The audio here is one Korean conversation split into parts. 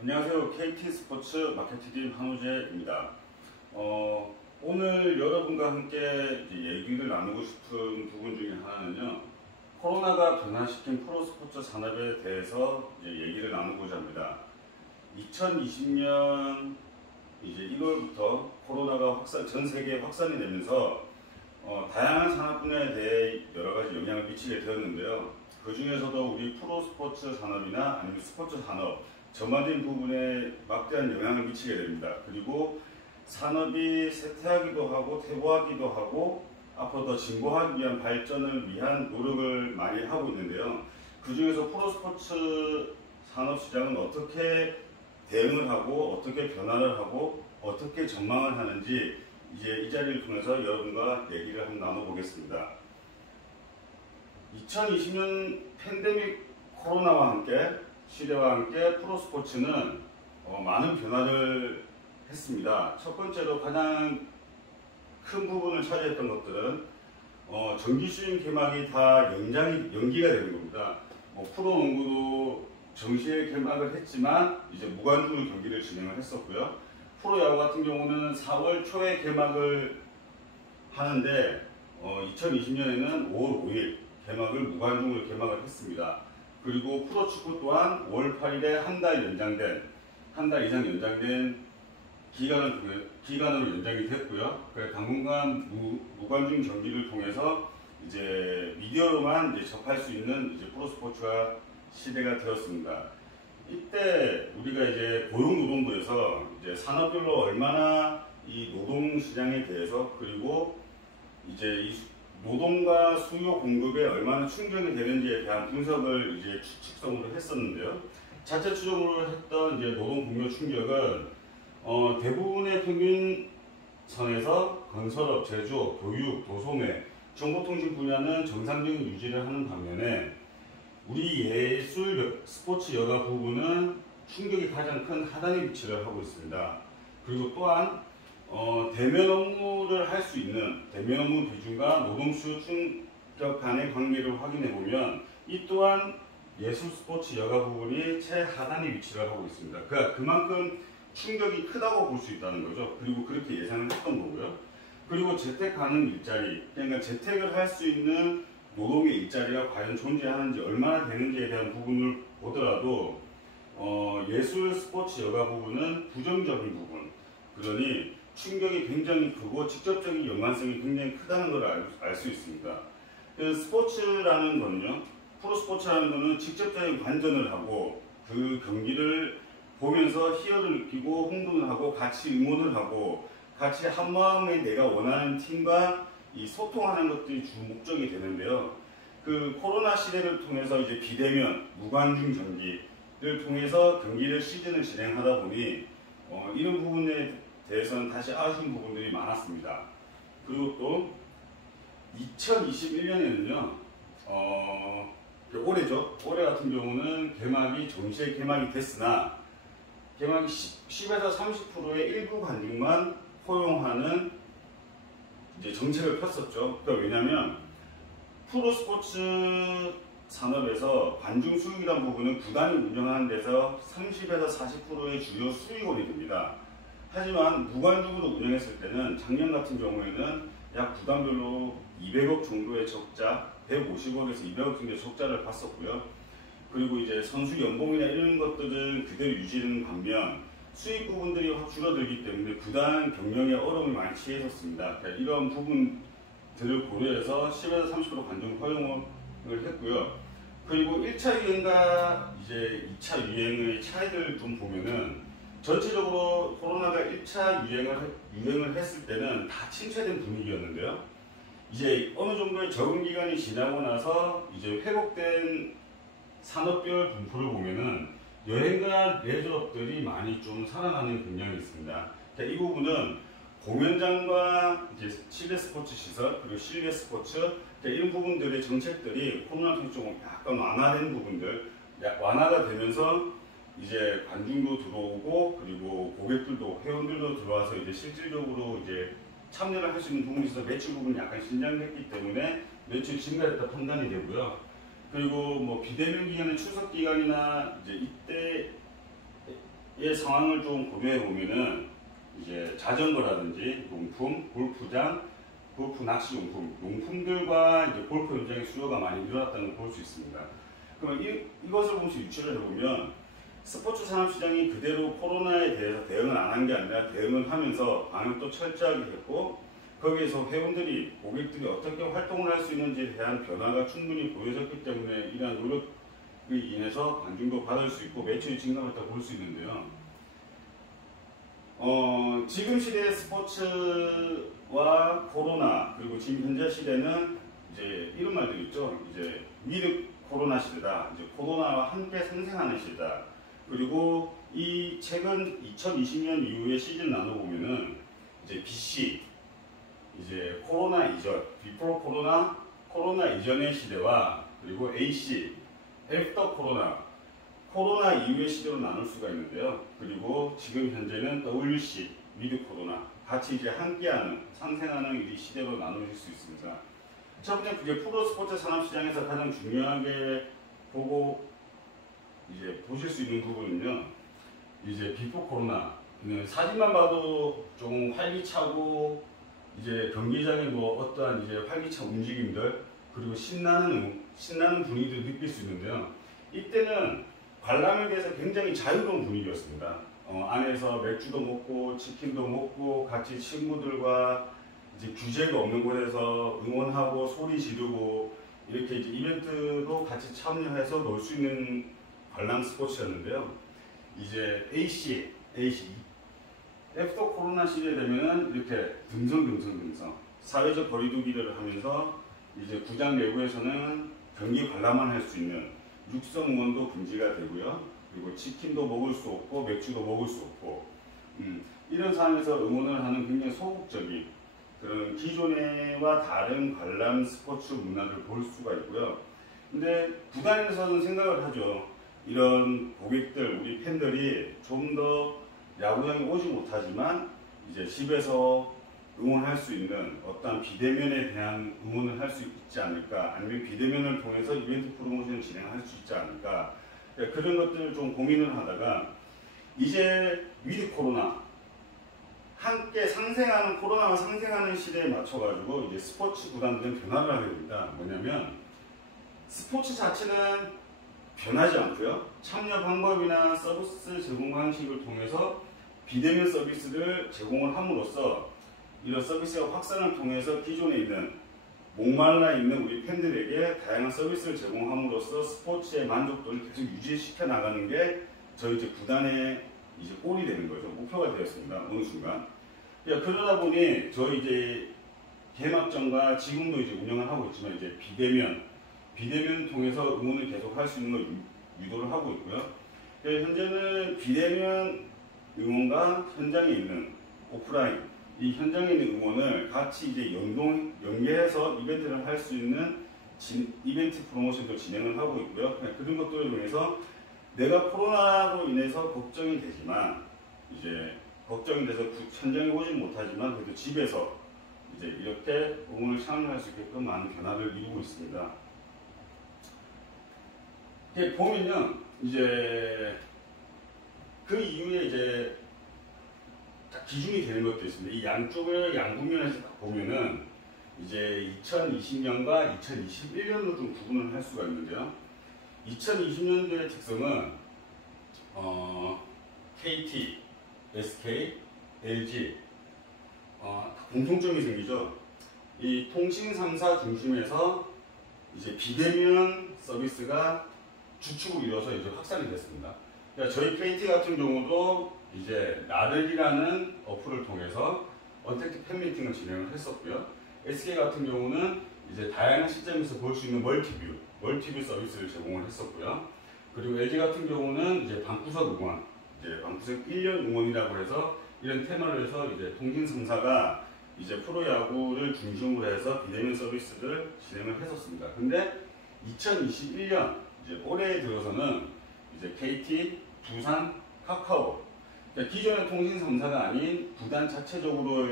안녕하세요. KT스포츠 마케팅팀 한우재입니다. 오늘 여러분과 함께 얘기를 나누고 싶은 부분 중에 하나는요, 코로나가 변화시킨 프로스포츠 산업에 대해서 얘기를 나누고자 합니다. 2020년 1월부터 코로나가 전 세계에 확산이 되면서 다양한 산업 분야에 대해 여러 가지 영향을 미치게 되었는데요. 그 중에서도 우리 프로스포츠 산업이나 아니면 스포츠 산업 전반적인 부분에 막대한 영향을 미치게 됩니다. 그리고 산업이 쇠퇴하기도 하고 퇴보하기도 하고 앞으로 더 진보하기 위한 발전을 위한 노력을 많이 하고 있는데요. 그 중에서 프로스포츠 산업 시장은 어떻게 대응을 하고 어떻게 변화를 하고 어떻게 전망을 하는지 이제 이 자리를 통해서 여러분과 얘기를 한번 나눠보겠습니다. 2020년 팬데믹 코로나와 함께 시대와 함께 프로스포츠는 많은 변화를 했습니다. 첫 번째로 가장 큰 부분을 차지했던 것들은 정기 시즌 개막이 다 연기가 되는 겁니다. 프로농구도 정시에 개막을 했지만 이제 무관중으로 경기를 진행을 했었고요. 프로야구 같은 경우는 4월 초에 개막을 하는데 2020년에는 5월 5일 개막을 무관중으로 개막을 했습니다. 그리고 프로축구 또한 5월 8일에 한 달 이상 연장된 기간으로 연장이 됐고요. 당분간 무관중 경기를 통해서 이제 미디어로만 이제 접할 수 있는 이제 프로스포츠가 시대가 되었습니다. 이때 우리가 이제 고용노동부에서 이제 산업별로 얼마나 이 노동시장에 대해서 그리고 이제 이 노동과 수요 공급에 얼마나 충격이 되는지에 대한 분석을 이제 추측성으로 했었는데요. 자체 추정으로 했던 이제 노동 공급 충격은 대부분의 평균선에서 건설업, 제조업, 교육, 도소매, 정보통신 분야는 정상적인 유지를 하는 반면에 우리 예술, 스포츠 여가 부분은 충격이 가장 큰 하단에 위치를 하고 있습니다. 그리고 또한 대면 업무를 할 수 있는 대면 업무 비중과 노동 수요 충격 간의 관계를 확인해 보면 이 또한 예술, 스포츠 여가 부분이 최하단에 위치를 하고 있습니다. 그러니까 그만큼 충격이 크다고 볼 수 있다는 거죠. 그리고 그렇게 예상을 했던 거고요. 그리고 재택 가능 일자리, 그러니까 재택을 할 수 있는 노동의 일자리가 과연 존재하는지 얼마나 되는지에 대한 부분을 보더라도 예술, 스포츠, 여가 부분은 부정적인 부분, 그러니 충격이 굉장히 크고 직접적인 연관성이 굉장히 크다는 걸 알 수 있습니다. 스포츠라는 거는요, 프로스포츠라는 거는 직접적인 관전을 하고 그 경기를 보면서 희열을 느끼고 흥분을 하고 같이 응원을 하고 같이 한마음에 내가 원하는 팀과 이 소통하는 것들이 주 목적이 되는데요. 그 코로나 시대를 통해서 이제 비대면, 무관중 경기를 통해서 경기를 시즌을 진행하다 보니 이런 부분에 대해서는 다시 아쉬운 부분들이 많았습니다. 그리고 또 2021년에는요, 올해죠. 올해 같은 경우는 개막이 정시에 개막이 됐으나 개막이 10에서 30%의 일부 관중만 포용하는 이제 정책을 폈었죠. 그러니까 왜냐하면 프로스포츠 산업에서 관중 수익이라는 부분은 구단이 운영하는 데서 30에서 40%의 주요 수익원이 됩니다. 하지만 무관중으로 운영했을 때는 작년 같은 경우에는 약 구단별로 200억 정도의 적자, 150억에서 200억 정도의 적자를 봤었고요. 그리고 이제 선수 연봉이나 이런 것들은 그대로 유지하는 반면 수익 부분들이 확 줄어들기 때문에 구단 경영에 어려움을 많이 취했었습니다. 그러니까 이런 부분들을 고려해서 10에서 30% 관중 허용을 했고요. 그리고 1차 유행과 이제 2차 유행의 차이를 좀 보면은 전체적으로 코로나가 1차 유행을 했을 때는 다 침체된 분위기였는데요. 이제 어느 정도의 적응 기간이 지나고 나서 이제 회복된 산업별 분포를 보면은 여행과 레저업들이 많이 좀 살아나는 경향이 있습니다. 그러니까 이 부분은 공연장과 이제 실내 스포츠 시설 그리고 실내 스포츠 그러니까 이런 부분들의 정책들이 코로나 때문에 조금 약간 완화된 부분들 완화가 되면서 이제 관중도 들어오고 그리고 고객들도 회원들도 들어와서 이제 실질적으로 이제 참여를 할 수 있는 부분이 있어서 매출 부분이 약간 신장됐기 때문에 매출이 증가했다 판단이 되고요. 그리고 뭐 비대면 기간의 추석 기간이나 이제 이때 이 상황을 좀 고려해 보면은 이제 자전거라든지 용품, 골프장, 골프 낚시 용품들과 이제 골프 현장의 수요가 많이 늘어났다는 걸 볼 수 있습니다. 그럼 이것을 보면서 유추를 해보면 스포츠 산업 시장이 그대로 코로나에 대해서 대응을 안 한 게 아니라 대응을 하면서 방역도 철저하게 했고, 거기에서 회원들이, 고객들이 어떻게 활동을 할 수 있는지에 대한 변화가 충분히 보여졌기 때문에 이러한 노력에 인해서 관중도 받을 수 있고 매출이 증가했다고 볼 수 있는데요. 지금 시대의 스포츠와 코로나, 그리고 지금 현재 시대는 이제 이런 말도 있죠. 이제 위드 코로나 시대다. 이제 코로나와 함께 상생하는 시대다. 그리고 이 최근 2020년 이후의 시즌 나눠보면은 이제 BC, 이제 코로나 이전, 비포 코로나 이전의 시대와 그리고 AC, 애프터 코로나 이후의 시대로 나눌 수가 있는데요. 그리고 지금 현재는 WC, 위드 코로나 같이 이제 함께하는, 상생하는 이 시대로 나누실 수 있습니다. 첫 번째, 이제 프로 스포츠 산업 시장에서 가장 중요하게 이제 보실 수 있는 부분은요. 이제 비포 코로나, 사진만 봐도 좀 활기차고 이제 경기장의 뭐 어떠한 이제 활기찬 움직임들, 그리고 신나는 분위기를 느낄 수 있는데요. 이때는 관람에 대해서 굉장히 자유로운 분위기였습니다. 안에서 맥주도 먹고 치킨도 먹고 같이 친구들과 이제 규제가 없는 곳에서 응원하고 소리 지르고 이렇게 이제 이벤트도 같이 참여해서 놀 수 있는 관람 스포츠였는데요. 이제 AC 애프터 코로나 시대에 되면은 이렇게 등성 사회적 거리두기를 하면서 이제 구장 내부에서는 경기 관람만 할 수 있는 육성 응원도 금지가 되고요. 그리고 치킨도 먹을 수 없고 맥주도 먹을 수 없고 이런 상황에서 응원을 하는 굉장히 소극적인 그런 기존과 다른 관람 스포츠 문화를 볼 수가 있고요. 근데 구단에서는 생각을 하죠. 이런 고객들, 우리 팬들이 좀 더 야구장에 오지 못하지만 이제 집에서 응원할 수 있는 어떤 비대면에 대한 응원을 할 수 있지 않을까, 아니면 비대면을 통해서 이벤트 프로모션을 진행할 수 있지 않을까, 그런 것들을 좀 고민을 하다가 이제 위드 코로나 함께 상생하는, 코로나와 상생하는 시대에 맞춰가지고 이제 스포츠 구단들은 변화를 하게 됩니다. 뭐냐면 스포츠 자체는 변하지 않고요. 참여 방법이나 서비스 제공 방식을 통해서 비대면 서비스를 제공을 함으로써 이런 서비스의 확산을 통해서 기존에 있는 목말라 있는 우리 팬들에게 다양한 서비스를 제공함으로써 스포츠의 만족도를 계속 유지시켜 나가는 게 저희 이제 구단의 이제 꼴이 되는 거죠. 목표가 되었습니다. 어느 순간. 그러다 보니 저희 이제 개막전과 지금도 이제 운영을 하고 있지만 이제 비대면 통해서 응원을 계속 할 수 있는 걸 유도를 하고 있고요. 현재는 비대면 응원과 현장에 있는 오프라인, 이 현장에 있는 응원을 같이 이제 연계해서 이벤트를 할 수 있는 이벤트 프로모션도 진행을 하고 있고요. 그런 것들을 통해서 내가 코로나로 인해서 걱정이 되지만 이제 걱정이 돼서 현장에 오지 못하지만 그래도 집에서 이제 이렇게 응원을 참여할 수 있게끔 많은 변화를 이루고 있습니다. 이렇게 보면요, 이제 그 이후에 이제 기준이 되는 것도 있습니다. 이 양쪽을 양국면에서 보면은 이제 2020년과 2021년으로 좀 구분을 할 수가 있는데요. 2020년도의 특성은 KT, SK, LG 공통점이 생기죠. 이 통신 3사 중심에서 이제 비대면 서비스가 주축을 이뤄서 이제 확산이 됐습니다. 그러니까 저희 KT 같은 경우도 이제 나를이라는 어플을 통해서 언택트 팬미팅을 진행을 했었고요. SK 같은 경우는 이제 다양한 시점에서 볼 수 있는 멀티뷰 서비스를 제공을 했었고요. 그리고 LG 같은 경우는 이제 방구석 응원, 이제 방구석 1년 응원이라고 해서 이런 테마를 해서 이제 통신 3사가 이제 프로야구를 중심으로 해서 비대면 서비스를 진행을 했었습니다. 근데 2021년 이제 올해 들어서는 이제 KT, 두산, 카카오, 그러니까 기존의 통신 3사가 아닌 구단 자체적으로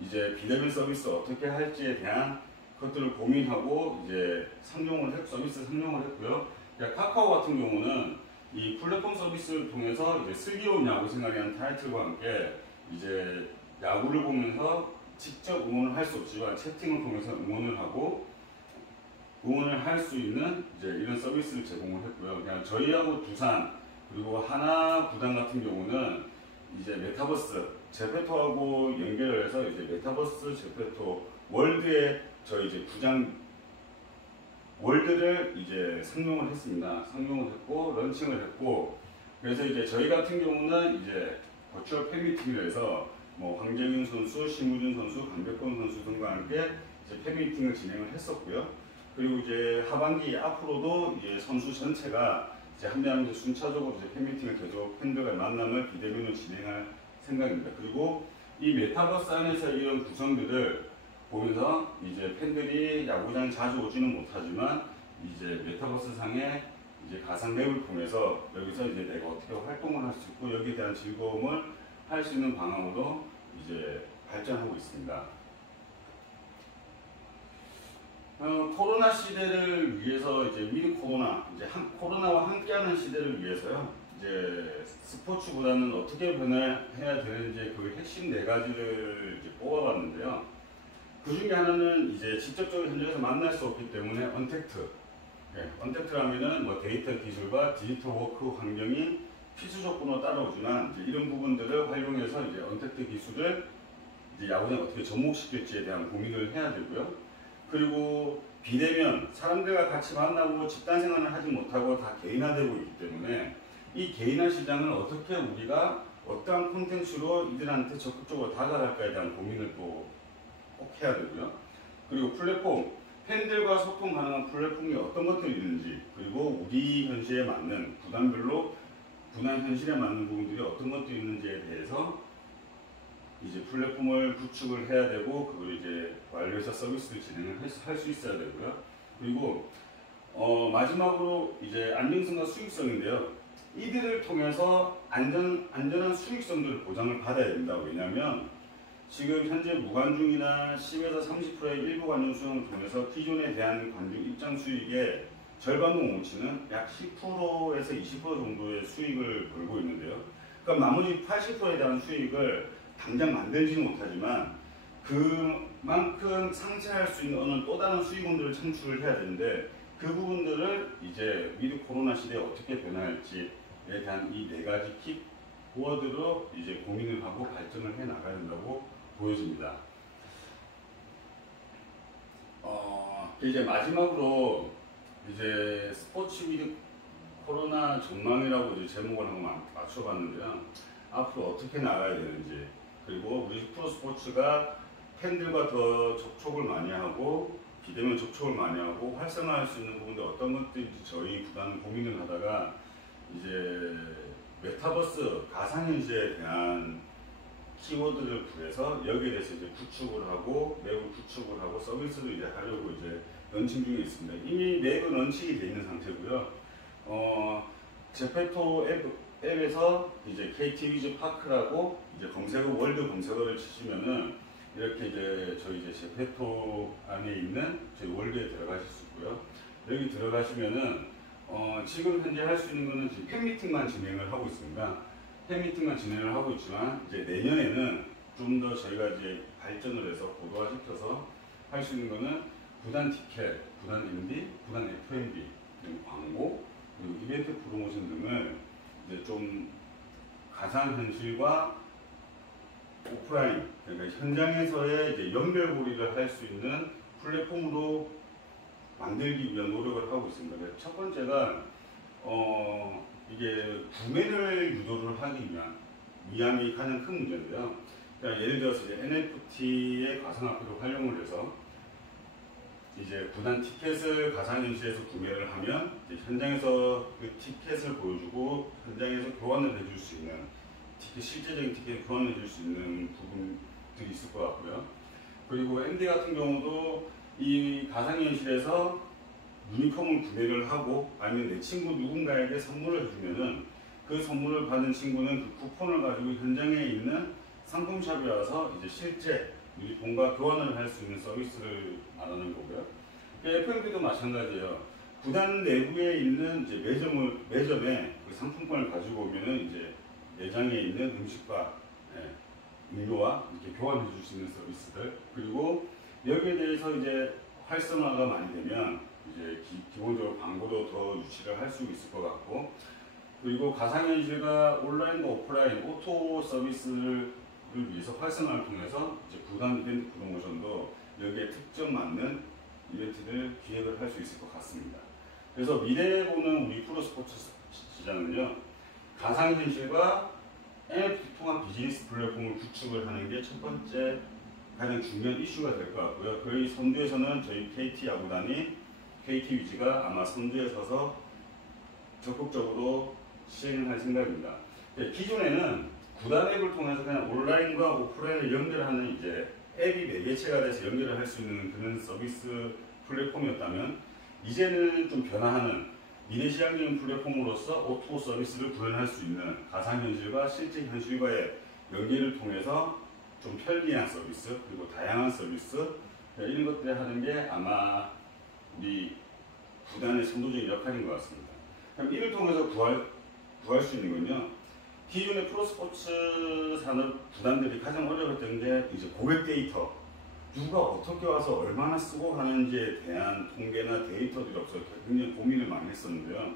이제 비대면 서비스 어떻게 할지에 대한 것들을 고민하고 이제 서비스 상용을 했고요. 그러니까 카카오 같은 경우는 이 플랫폼 서비스를 통해서 이제 슬기로운 야구 생활이라는 타이틀과 함께 이제 야구를 보면서 직접 응원을 할 수 없지만 채팅을 통해서 응원을 할 수 있는 이제 이런 서비스를 제공을 했고요. 그냥 저희하고 두산 그리고 하나 구단 같은 경우는 이제 메타버스 제페토하고 연결을 해서 이제 메타버스 제페토 월드에 저희 이제 구장 월드를 이제 상용을 했습니다. 상용을 했고 런칭을 했고 그래서 이제 저희 같은 경우는 이제 버추얼 팬미팅을 해서 뭐 황정윤 선수, 심우준 선수, 강백권 선수 등과 함께 이제 팬미팅을 진행을 했었고요. 그리고 이제 하반기 앞으로도 이제 선수 전체가 이제 한명씩 순차적으로 이제 팬미팅을 계속 팬들과의 만남을 비대면으로 진행할 생각입니다. 그리고 이 메타버스 안에서 이런 구성들을 보면서 이제 팬들이 야구장 자주 오지는 못하지만 이제 메타버스 상의 이제 가상 맵을 통해서 여기서 이제 내가 어떻게 활동을 할 수 있고 여기에 대한 즐거움을 할 수 있는 방향으로 이제 발전하고 있습니다. 코로나 시대를 위해서 이제 위드 코로나 이제 코로나와 함께하는 시대를 위해서요. 이제 스포츠보다는 어떻게 변화해야 되는지 그 핵심 네 가지를 이제 뽑아봤는데요. 그 중에 하나는 이제 직접적으로 현장에서 만날 수 없기 때문에 언택트. 언택트라면은 뭐 데이터 기술과 디지털 워크 환경이 필수 조건으로 따라오지만 이제 이런 부분들을 활용해서 이제 언택트 기술을 이제 야구장에 어떻게 접목시킬지에 대한 고민을 해야 되고요. 그리고 비대면 사람들과 같이 만나고 집단 생활을 하지 못하고 다 개인화되고 있기 때문에 이 개인화 시장을 어떻게 우리가 어떠한 콘텐츠로 이들한테 적극적으로 다가갈까에 대한 고민을 또 꼭 해야 되고요. 그리고 플랫폼, 팬들과 소통 가능한 플랫폼이 어떤 것들이 있는지 그리고 우리 현실에 맞는 구단별로 구단 현실에 맞는 부분들이 어떤 것들이 있는지에 대해서 이제 플랫폼을 구축을 해야 되고 그걸 이제 완료해서 서비스를 진행을 할 수 있어야 되고요. 그리고 마지막으로 이제 안정성과 수익성인데요. 이들을 통해서 안전한 수익성들을 보장을 받아야 된다. 왜냐하면 지금 현재 무관중이나 10에서 30%의 일부 관중 수용을 통해서 기존에 대한 관중 입장 수익의 절반도 못 치는 약 10%에서 20% 정도의 수익을 벌고 있는데요. 그럼 나머지 80%에 대한 수익을 당장 만들지는 못하지만 그만큼 상쇄할 수 있는 어느 또 다른 수익원들을 창출을 해야 되는데 그 부분들을 이제 위드 코로나 시대에 어떻게 변화할지에 대한 이 네 가지 키워드로 이제 고민을 하고 발전을 해 나가야 된다고 보여집니다. 이제 마지막으로 이제 스포츠 위드 코로나 전망이라고 이제 제목을 한번 맞춰봤는데요. 앞으로 어떻게 나가야 되는지 그리고 우리 프로스포츠가 팬들과 더 접촉을 많이 하고 비대면 접촉을 많이 하고 활성화할 수 있는 부분들 어떤 것들인지 저희 구단은 고민을 하다가 이제 메타버스 가상현실에 대한 키워드를 구해서 여기에 대해서 이제 구축을 하고 내부 구축을 하고 서비스를 이제 하려고 이제 런칭 중에 있습니다. 이미 내부 런칭이 되어 있는 상태고요. 제페토 앱에서 이제 KT 위즈 파크라고 이제 월드 검색어를 치시면은 이렇게 이제 저희 이제 제페토 안에 있는 저희 월드에 들어가실 수 있고요. 여기 들어가시면은 지금 현재 할 수 있는 거는 지금 팬미팅만 진행을 하고 있습니다. 팬미팅만 진행을 하고 있지만 이제 내년에는 좀 더 저희가 이제 발전을 해서 고도화시켜서 할 수 있는 거는 구단 티켓, 구단 MD, 구단 F&B, 광고, 그리고 이벤트 프로모션 등을 이제 좀 가상현실과 오프라인, 그러니까 현장에서의 이제 연결고리를 할 수 있는 플랫폼으로 만들기 위한 노력을 하고 있습니다. 첫 번째가 이게 구매를 유도를 하기 위함이 가장 큰 문제인데요. 그러니까 예를 들어서 이제 NFT의 가상화폐를 활용을 해서 이제 구단 티켓을 가상현실에서 구매를 하면 이제 현장에서 그 티켓을 보여주고 현장에서 교환을 해줄 수 있는 실제적인 티켓을 교환해 줄 수 있는 부분들이 있을 것 같고요. 그리고 MD 같은 경우도 이 가상현실에서 유니폼을 구매를 하고 아니면 내 친구 누군가에게 선물을 해주면은 그 선물을 받은 친구는 그 쿠폰을 가지고 현장에 있는 상품샵에 와서 이제 실제 유니폼과 교환을 할 수 있는 서비스를 말하는 거고요. F&B도 마찬가지예요. 구단 내부에 있는 이제 매점에 그 상품권을 가지고 오면은 이제 매장에 있는 음식과 음료와 이렇게 교환해 줄 수 있는 서비스들, 그리고 여기에 대해서 이제 활성화가 많이 되면 이제 기본적으로 광고도 더 유치를 할 수 있을 것 같고, 그리고 가상현실과 온라인과 오프라인 오토 서비스를 위해서 활성화를 통해서 이제 구단 이벤트 프로모션도 여기에 특정 맞는 이벤트를 기획을 할 수 있을 것 같습니다. 그래서 미래에 보는 우리 프로스포츠 시장은요, 가상현실과 NFT 통합 비즈니스 플랫폼을 구축을 하는 게 첫 번째 가장 중요한 이슈가 될 것 같고요. 거의 선두에서는 저희 KT 야구단이 KT 위즈가 아마 선두에 서서 적극적으로 시행을 할 생각입니다. 기존에는 구단 앱을 통해서 그냥 온라인과 오프라인을 연결하는 이제 앱이 매개체가 돼서 연결을 할 수 있는 그런 서비스 플랫폼이었다면, 이제는 좀 변화하는 미래시장적인 플랫폼으로서 오토 서비스를 구현할 수 있는 가상현실과 실제 현실과의 연계를 통해서 좀 편리한 서비스, 그리고 다양한 서비스, 이런 것들을 하는 게 아마 우리 구단의 선도적인 역할인 것 같습니다. 그럼 이를 통해서 구할 수 있는 건요, 기존의 프로스포츠 산업 구단들이 가장 어려웠던 게 이제 고객 데이터, 누가 어떻게 와서 얼마나 쓰고 가는지에 대한 통계나 데이터들이 없어서 굉장히 고민을 많이 했었는데요.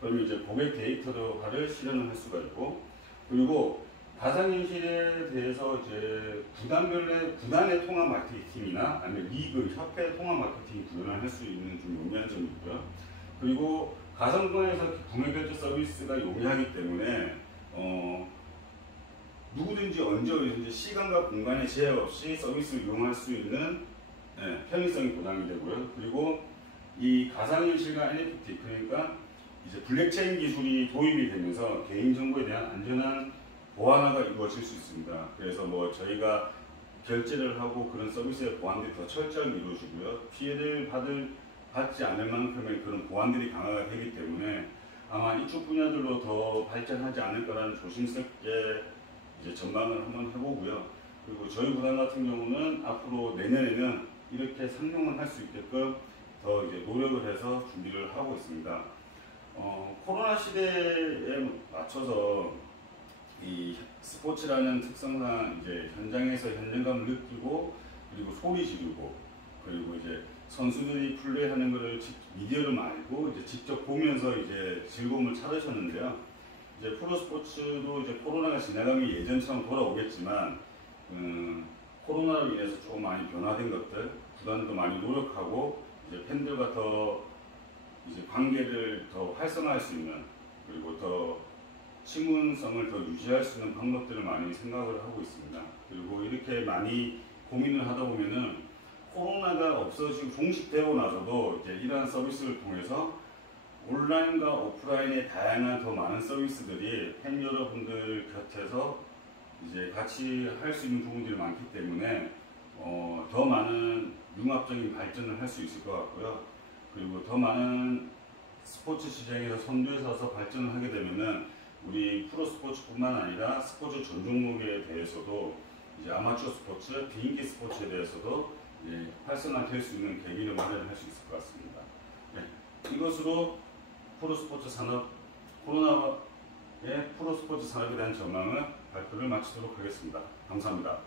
그러면 이제 고객 데이터화를 실현을 할 수가 있고, 그리고 가상현실에 대해서 이제 구단의 통합 마케팅이나 아니면 리그, 협회 통합 마케팅 구현을 할 수 있는 좀 용이한 점이 있고요. 그리고 가상공간에서 구매 결제 서비스가 용이하기 때문에 누구든지 언제 어디든지 시간과 공간에 제약 없이 서비스를 이용할 수 있는 편의성이 보장이 되고요. 그리고 이 가상현실과 NFT, 그러니까 이제 블랙체인 기술이 도입이 되면서 개인정보에 대한 안전한 보안화가 이루어질 수 있습니다. 그래서 뭐 저희가 결제를 하고 그런 서비스의 보안들이 더 철저하게 이루어지고요. 피해를 받지 않을 만큼의 그런 보안들이 강화가 되기 때문에 아마 이쪽 분야들로 더 발전하지 않을 거라는 조심스럽게 이제 전망을 한번 해보고요. 그리고 저희 구단 같은 경우는 앞으로 내년에는 이렇게 상용을 할 수 있게끔 더 이제 노력을 해서 준비를 하고 있습니다. 코로나 시대에 맞춰서 이 스포츠라는 특성상 이제 현장에서 현장감을 느끼고, 그리고 소리 지르고, 그리고 이제 선수들이 플레이하는 것을 미디어로 말고 이제 직접 보면서 이제 즐거움을 찾으셨는데요. 이제 프로스포츠도 이제 코로나가 지나가면 예전처럼 돌아오겠지만, 코로나로 인해서 조금 많이 변화된 것들, 구단도 많이 노력하고 이제 팬들과 더 이제 관계를 더 활성화할 수 있는, 그리고 더 친분성을 더 유지할 수 있는 방법들을 많이 생각을 하고 있습니다. 그리고 이렇게 많이 고민을 하다 보면은 코로나가 없어지고 종식되고 나서도 이제 이러한 서비스를 통해서 온라인과 오프라인의 다양한 더 많은 서비스들이 팬 여러분들 곁에서 이제 같이 할 수 있는 부분들이 많기 때문에 더 많은 융합적인 발전을 할 수 있을 것 같고요. 그리고 더 많은 스포츠 시장에서 선두에 서서 발전을 하게 되면은 우리 프로스포츠뿐만 아니라 스포츠 전 종목에 대해서도 이제 아마추어 스포츠, 비인기 스포츠에 대해서도 활성화될 수 있는 계기를 마련할 수 있을 것 같습니다. 이것으로 프로스포츠 산업, 코로나의 프로스포츠 산업에 대한 전망을 발표를 마치도록 하겠습니다. 감사합니다.